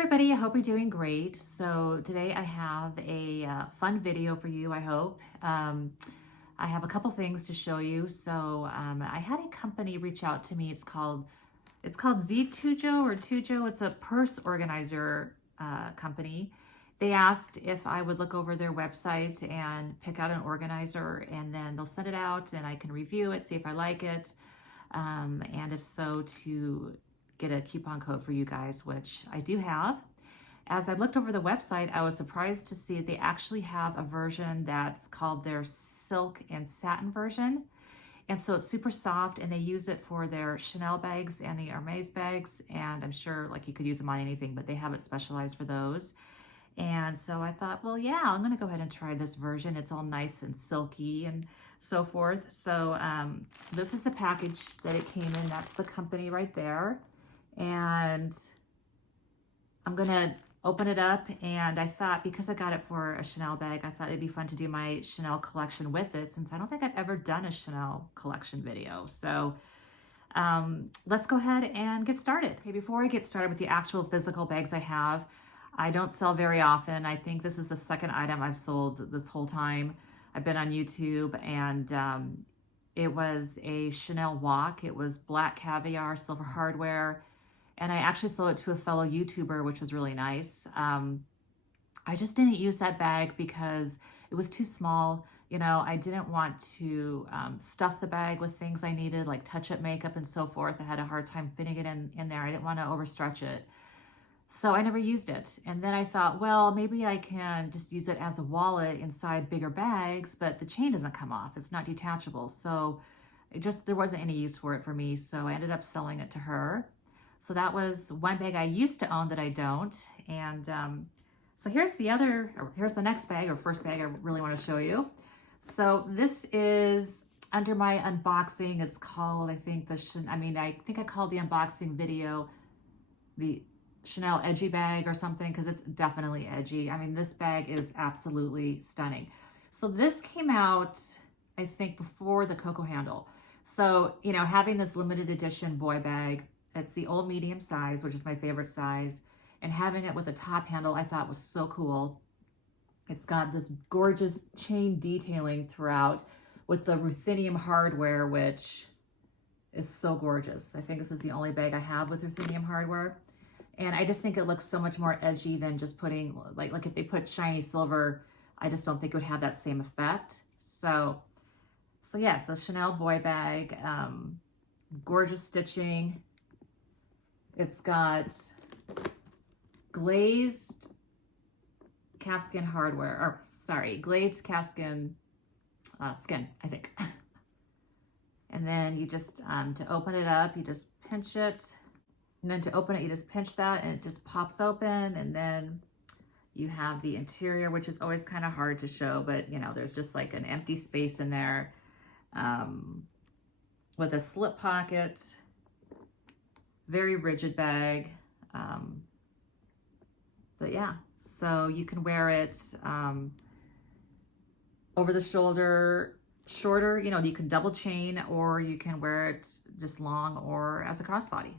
everybody, I hope you're doing great. So today I have a fun video for you, I hope. I have a couple things to show you. I had a company reach out to me. It's called Ztujo or Tujo. It's a purse organizer company. They asked if I would look over their website and pick out an organizer, and then they'll send it out and I can review it, see if I like it, and if so, to get a coupon code for you guys, which I do have. As I looked over the website, I was surprised to see they actually have a version that's called their Silk and Satin version. And so it's super soft, and they use it for their Chanel bags and the Hermes bags. And I'm sure like you could use them on anything, but they have it specialized for those. And so I thought, well, yeah, I'm gonna go ahead and try this version. It's all nice and silky and so forth. So this is the package that it came in. That's the company right there. And I'm gonna open it up, and I thought, because I got it for a Chanel bag, I thought it'd be fun to do my Chanel collection with it, since I don't think I've ever done a Chanel collection video. So let's go ahead and get started. Okay, before I get started with the actual physical bags I don't sell very often. I think this is the second item I've sold this whole time. I've been on YouTube, and it was a Chanel walk. It was black caviar, silver hardware. And I actually sold it to a fellow YouTuber, which was really nice. I just didn't use that bag because it was too small. You know, I didn't want to stuff the bag with things I needed, like touch-up makeup and so forth. I had a hard time fitting it in there. I didn't want to overstretch it. So I never used it. And then I thought, well, maybe I can just use it as a wallet inside bigger bags, but the chain doesn't come off. It's not detachable. So there wasn't any use for it for me. So I ended up selling it to her. So that was one bag I used to own that I don't. And so here's the next bag, or first bag I really want to show you. So this is under my unboxing. It's called, I think I called the unboxing video the Chanel edgy bag or something, because it's definitely edgy. I mean, this bag is absolutely stunning. So this came out, I think, before the Coco handle. So, you know, having this limited edition boy bag, it's the old medium size, which is my favorite size, and having it with a top handle I thought was so cool. It's got this gorgeous chain detailing throughout with the ruthenium hardware, which is so gorgeous. I think this is the only bag I have with ruthenium hardware. And I just think it looks so much more edgy than just putting, like if they put shiny silver, I just don't think it would have that same effect. So yes, a Chanel boy bag, gorgeous stitching. It's got glazed calfskin glazed calfskin skin, I think. And then you just, to open it up, you just pinch it. And then to open it, you just pinch that and it just pops open. And then you have the interior, which is always kind of hard to show, but you know, there's just like an empty space in there with a slip pocket. Very rigid bag. But yeah, so you can wear it over the shoulder, shorter, you know, you can double chain, or you can wear it just long or as a crossbody.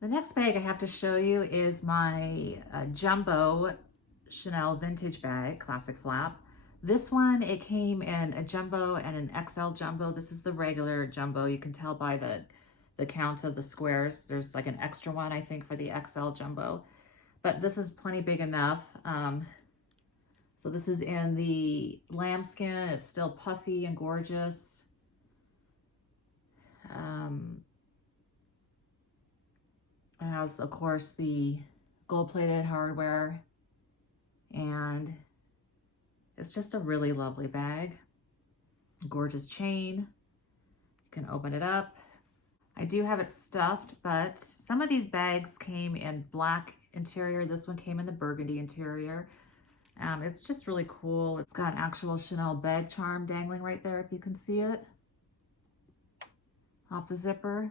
The next bag I have to show you is my jumbo Chanel vintage bag, classic flap. This one, it came in a jumbo and an XL jumbo. This is the regular jumbo. You can tell by the count of the squares. There's like an extra one, I think, for the XL jumbo, but this is plenty big enough. So this is in the lambskin. It's still puffy and gorgeous. It has, of course, the gold-plated hardware, and it's just a really lovely bag. Gorgeous chain. You can open it up. I do have it stuffed, but some of these bags came in black interior. This one came in the burgundy interior. It's just really cool. It's got an actual Chanel bag charm dangling right there, if you can see it, off the zipper.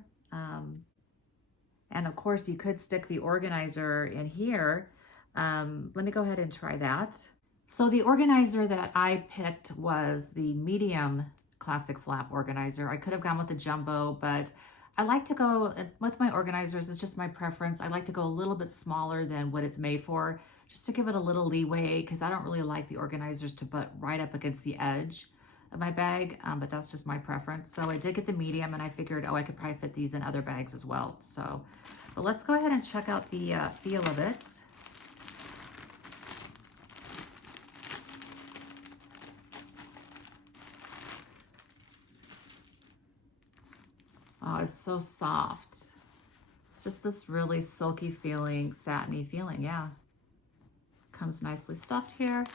And of course, you could stick the organizer in here. Let me go ahead and try that. So the organizer that I picked was the medium classic flap organizer. I could have gone with the jumbo, but I like to go with my organizers, it's just my preference. I like to go a little bit smaller than what it's made for, just to give it a little leeway, because I don't really like the organizers to butt right up against the edge of my bag, but that's just my preference. So I did get the medium, and I figured, oh, I could probably fit these in other bags as well. So, but let's go ahead and check out the feel of it. Oh, it's so soft. It's just this really silky feeling, satiny feeling, yeah. Comes nicely stuffed here.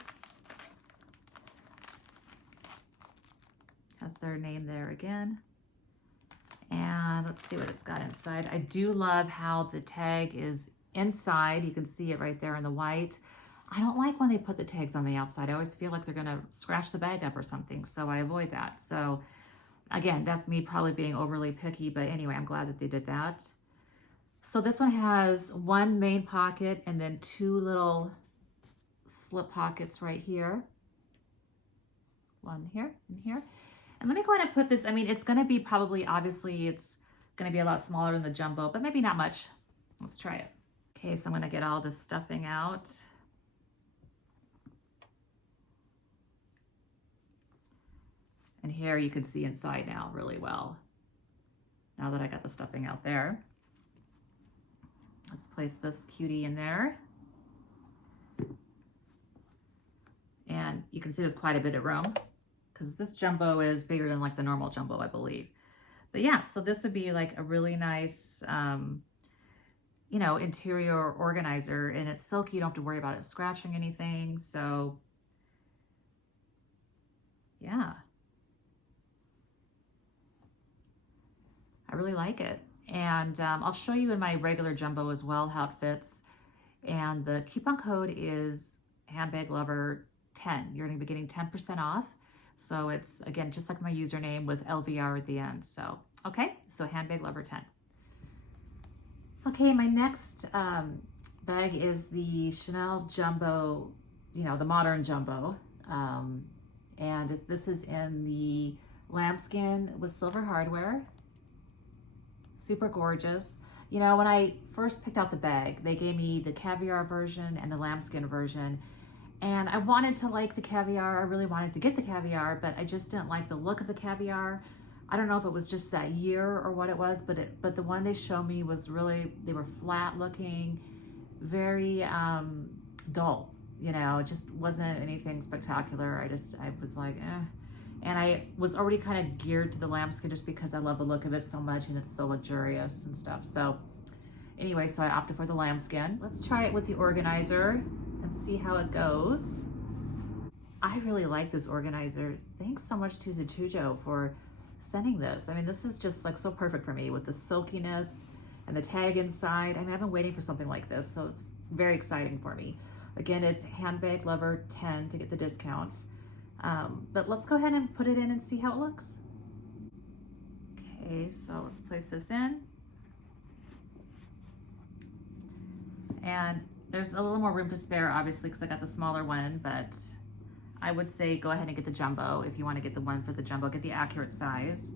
Has their name there again. And let's see what it's got inside. I do love how the tag is inside. You can see it right there in the white. I don't like when they put the tags on the outside. I always feel like they're gonna scratch the bag up or something, so I avoid that. So again, that's me probably being overly picky, but anyway, I'm glad that they did that. So this one has one main pocket and then two little slip pockets right here. One here and here. And let me go ahead and put this, I mean, it's gonna be probably, obviously it's gonna be a lot smaller than the jumbo, but maybe not much. Let's try it. Okay, so I'm gonna get all the stuffing out. And here you can see inside now really well, now that I got the stuffing out there. Let's place this cutie in there. And you can see there's quite a bit of room, because this jumbo is bigger than like the normal jumbo, I believe. But yeah, so this would be like a really nice, you know, interior organizer, and it's silky. You don't have to worry about it scratching anything. So yeah, I really like it. And I'll show you in my regular jumbo as well how it fits. And the coupon code is Handbag Lover 10. You're going to be getting 10% off. So it's, again, just like my username with LVR at the end. So, okay, so Handbag Lover 10. Okay, my next bag is the Chanel Jumbo, you know, the modern jumbo. And this is in the lambskin with silver hardware. Super gorgeous. You know, when I first picked out the bag, they gave me the caviar version and the lambskin version. And I wanted to like the caviar. I really wanted to get the caviar, but I just didn't like the look of the caviar. I don't know if it was just that year or what it was, but the one they showed me was really, they were flat looking, very dull. You know, it just wasn't anything spectacular. I was like, eh. And I was already kind of geared to the lambskin just because I love the look of it so much and it's so luxurious and stuff. So anyway, so I opted for the lambskin. Let's try it with the organizer and see how it goes. I really like this organizer. Thanks so much to Ztujo for sending this. I mean, this is just like so perfect for me with the silkiness and the tag inside. I mean, I've been waiting for something like this, so it's very exciting for me. Again, it's Handbag Lover 10 to get the discount. But let's go ahead and put it in and see how it looks. Okay, so let's place this in. And there's a little more room to spare, obviously, because I got the smaller one, but I would say go ahead and get the jumbo if you want to get the one for the jumbo, get the accurate size.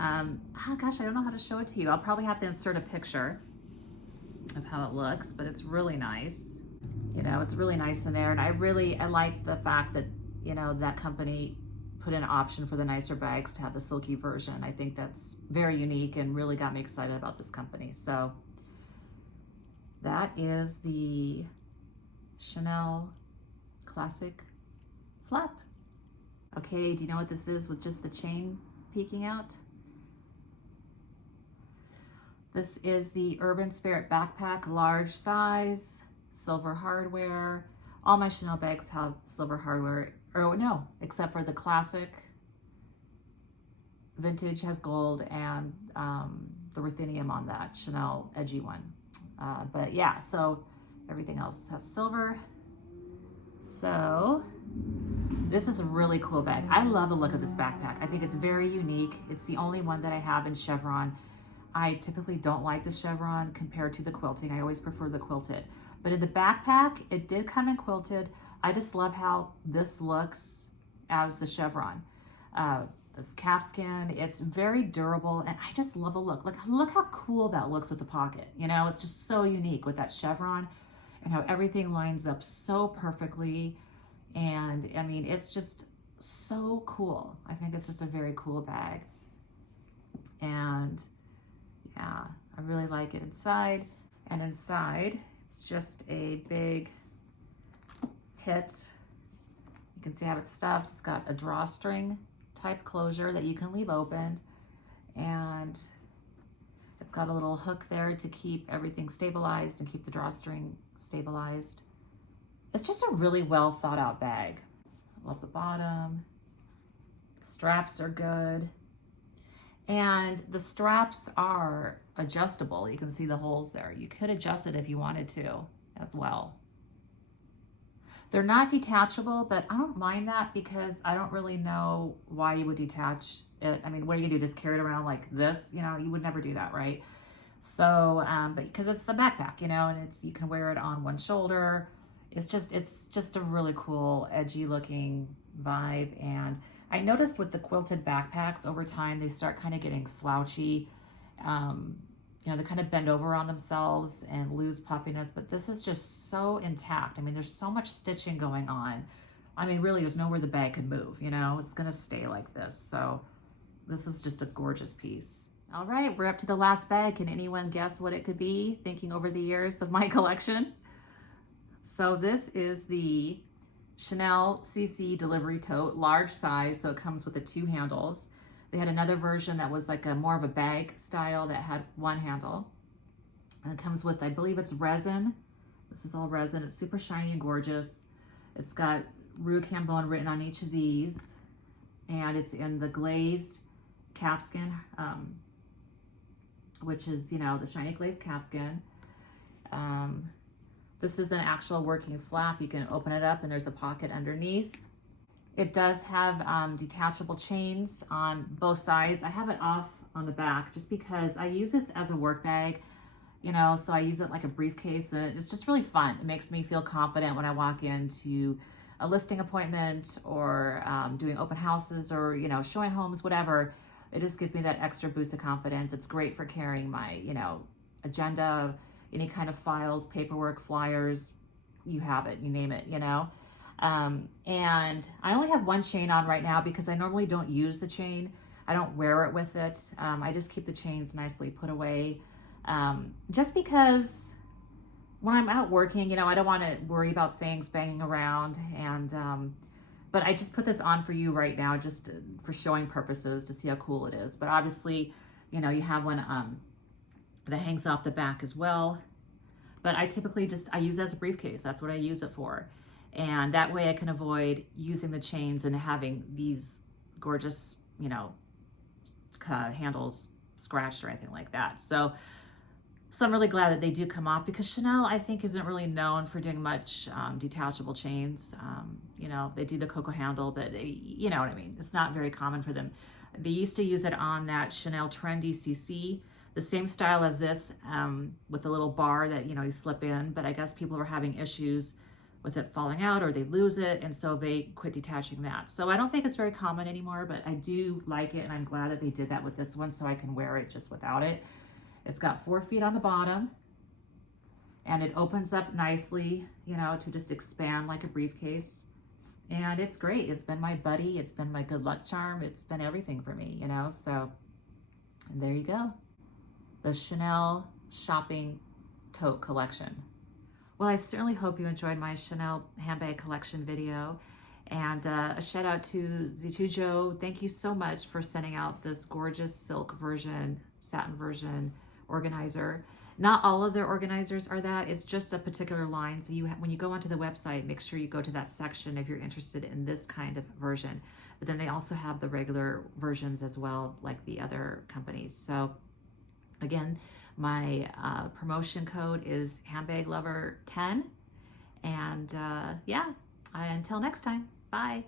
Oh gosh, I don't know how to show it to you. I'll probably have to insert a picture of how it looks, but it's really nice. You know, it's really nice in there. And I like the fact that, you know, that company put in an option for the nicer bags to have the silky version. I think that's very unique and really got me excited about this company. So that is the Chanel Classic Flap. Okay, do you know what this is with just the chain peeking out? This is the Urban Spirit Backpack, large size, silver hardware. All my Chanel bags have silver hardware, or no, except for the Classic. Vintage has gold, and the ruthenium on that Chanel edgy one. But yeah, so everything else has silver. So this is a really cool bag. I love the look of this backpack. I think it's very unique. It's the only one that I have in chevron. I typically don't like the chevron compared to the quilting. I always prefer the quilted. But in the backpack, it did come in quilted. I just love how this looks as the chevron. this calfskin. It's very durable, and I just love the look. Look how cool that looks with the pocket. You know, it's just so unique with that chevron and how everything lines up so perfectly. And I mean, it's just so cool. I think it's just a very cool bag. And yeah, I really like it inside. And inside, it's just a big pit. You can see how it's stuffed. It's got a drawstring type closure that you can leave open. And it's got a little hook there to keep everything stabilized and keep the drawstring stabilized. It's just a really well thought out bag. I love the bottom. The straps are good. And the straps are adjustable. You can see the holes there. You could adjust it if you wanted to as well. They're not detachable, but I don't mind that because I don't really know why you would detach it. I mean, what are you gonna do? Just carry it around like this? You know, you would never do that, right? So, but because it's a backpack, you know, and you can wear it on one shoulder. It's just a really cool, edgy looking vibe. And I noticed with the quilted backpacks over time, they start kind of getting slouchy. You know, they kind of bend over on themselves and lose puffiness, but this is just so intact. I mean, there's so much stitching going on. I mean, really, there's nowhere the bag could move, you know, it's gonna stay like this. So this was just a gorgeous piece. All right, we're up to the last bag. Can anyone guess what it could be, thinking over the years of my collection? So this is the Chanel CC delivery tote, large size, so it comes with the 2 handles. They had another version that was like more of a bag style that had 1 handle. And it comes with, I believe it's resin. This is all resin. It's super shiny and gorgeous. It's got Rue Cambon written on each of these. And it's in the glazed calfskin, which is, you know, the shiny glazed calfskin. This is an actual working flap. You can open it up and there's a pocket underneath. It does have detachable chains on both sides. I have it off on the back just because I use this as a work bag, you know, so I use it like a briefcase, and it's just really fun. It makes me feel confident when I walk into a listing appointment or doing open houses or, you know, showing homes, whatever. It just gives me that extra boost of confidence. It's great for carrying my, you know, agenda, any kind of files, paperwork, flyers, you have it, you name it, you know. And I only have 1 chain on right now because I normally don't use the chain. I don't wear it with it. I just keep the chains nicely put away. Just because when I'm out working, you know, I don't want to worry about things banging around. And, but I just put this on for you right now, just for showing purposes to see how cool it is. But obviously, you know, you have one, that hangs off the back as well. But I typically I use it as a briefcase. That's what I use it for. And that way I can avoid using the chains and having these gorgeous, you know, handles scratched or anything like that. So I'm really glad that they do come off, because Chanel, I think, isn't really known for doing much detachable chains. You know, they do the Coco handle, but you know what I mean. It's not very common for them. They used to use it on that Chanel Trendy CC, the same style as this, with the little bar that, you know, you slip in, but I guess people were having issues with it falling out or they lose it, and so they quit detaching that. So I don't think it's very common anymore, but I do like it, and I'm glad that they did that with this one so I can wear it just without it. It's got 4 feet on the bottom, and it opens up nicely, you know, to just expand like a briefcase. And it's great. It's been my buddy. It's been my good luck charm. It's been everything for me, you know. So, and there you go. The Chanel shopping tote collection. Well, I certainly hope you enjoyed my Chanel handbag collection video. And a shout out to Ztujo. Thank you so much for sending out this gorgeous silk version, satin version organizer. Not all of their organizers are that. It's just a particular line. So when you go onto the website, make sure you go to that section if you're interested in this kind of version. But then they also have the regular versions as well, like the other companies. So again, my promotion code is handbaglover10. And yeah, until next time, bye.